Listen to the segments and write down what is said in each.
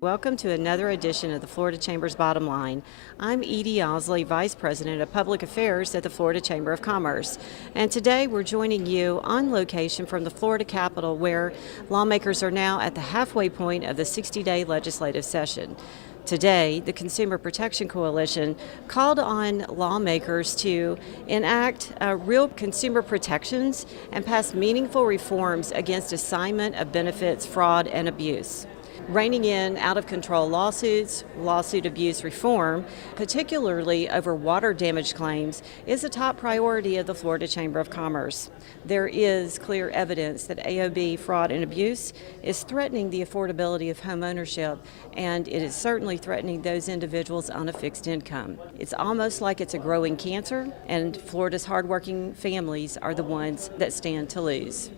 Welcome to another edition of the Florida Chamber's Bottom Line. I'm Edie Osley, Vice President of Public Affairs at the Florida Chamber of Commerce. And today we're joining you on location from the Florida Capitol, where lawmakers are now at the halfway point of the 60-day legislative session. Today, the Consumer Protection Coalition called on lawmakers to enact real consumer protections and pass meaningful reforms against assignment of benefits, fraud, and abuse. Reining in out-of-control lawsuits, lawsuit abuse reform, particularly over water damage claims, is a top priority of the Florida Chamber of Commerce. There is clear evidence that AOB fraud and abuse is threatening the affordability of home ownership, and it is certainly threatening those individuals on a fixed income. It's almost like it's a growing cancer, and Florida's hardworking families are the ones that stand to lose.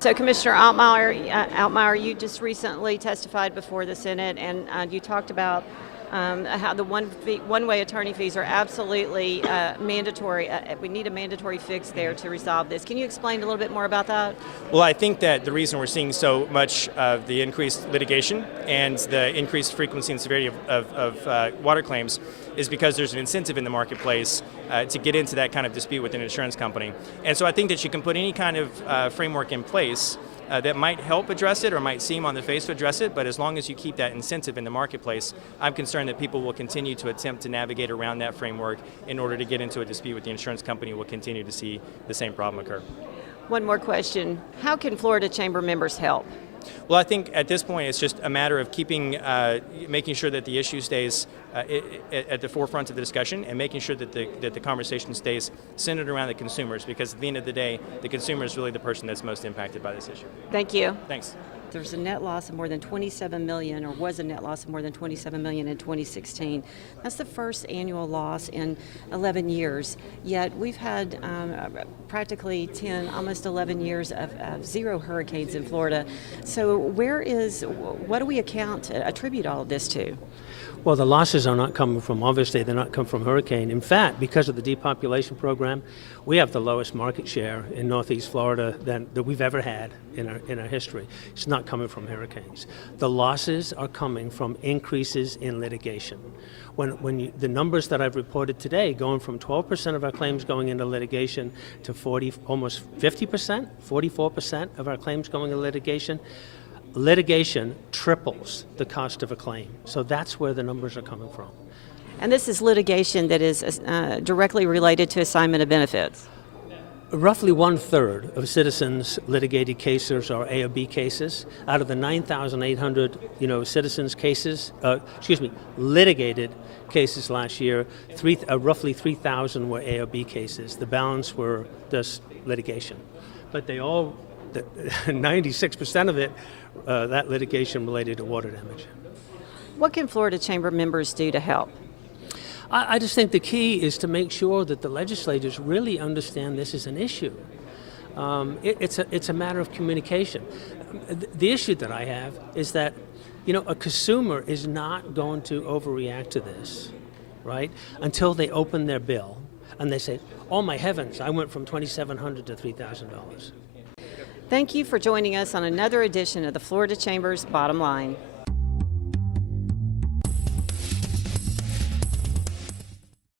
So, Commissioner Altmaier, you just recently testified before the Senate, and you talked about how the one-way attorney fees are absolutely mandatory. We need a mandatory fix there to resolve this. Can you explain a little bit more about that? Well, I think that the reason we're seeing so much of the increased litigation and the increased frequency and severity of water claims is because there's an incentive in the marketplace to get into that kind of dispute with an insurance company. And so I think that you can put any kind of framework in place that might help address it or might seem on the face to address it, but as long as you keep that incentive in the marketplace, I'm concerned that people will continue to attempt to navigate around that framework in order to get into a dispute with the insurance company. Will continue to see the same problem occur. One more question. How can Florida Chamber members help? Well, I think at this point it's just a matter of making sure that the issue stays at the forefront of the discussion and making sure that the conversation stays centered around the consumers, because at the end of the day, the consumer is really the person that's most impacted by this issue. Thank you. Thanks. There's a net loss of more than $27 million, or was a net loss of more than $27 million in 2016. That's the first annual loss in 11 years. Yet we've had practically 10, almost 11 years of zero hurricanes in Florida. So what do we attribute all of this to? Well, the losses are not coming from, obviously, they're not coming from hurricane. In fact, because of the depopulation program, we have the lowest market share in Northeast Florida that we've ever had in our history. It's not coming from hurricanes. The losses are coming from increases in litigation. The numbers that I've reported today, going from 12% of our claims going into litigation to almost 50%, 44% of our claims going into litigation. Litigation triples the cost of a claim. So that's where the numbers are coming from. And this is litigation that is directly related to assignment of benefits. Roughly 1/3 of citizens' litigated cases are AOB cases. Out of the 9,800, citizens' cases, litigated cases last year, roughly 3,000 were AOB cases. The balance were just litigation. But 96% of it, that litigation related to water damage. What can Florida Chamber members do to help? I just think the key is to make sure that the legislators really understand this is an issue. It's a matter of communication. The issue that I have is that, a consumer is not going to overreact to this, right, until they open their bill and they say, oh my heavens, I went from $2,700 to $3,000. Thank you for joining us on another edition of the Florida Chamber's Bottom Line.